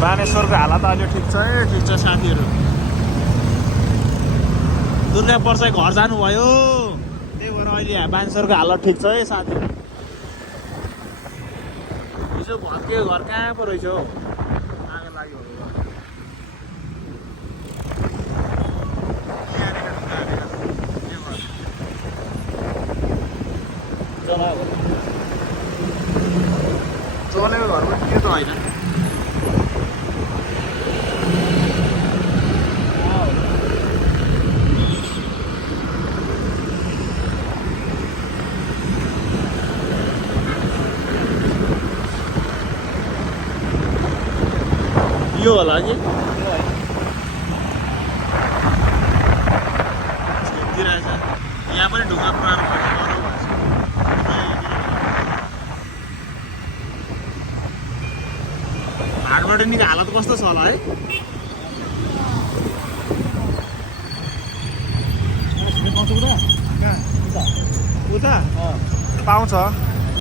बानेश्वरको हालत अहिले ठिक छ है, ठिक छ साथीहरू। दुर्गा पर्साई घर जानुभयो, त्यही भएर अहिले बानेश्वरको हालत ठिक छ है साथीहरू। हिजो भत्कियो घर कहाँ पो रहेछ हौ, आगो लाग्यो चलेको घर पनि त्यो त होइन। यो होला कि छेकिरहेछ, यहाँ पनि ढुङ्गा पुऱ्याउनु पर्छ। हाटबाट नि हालत कस्तो छ होला है? उता पाउँछ।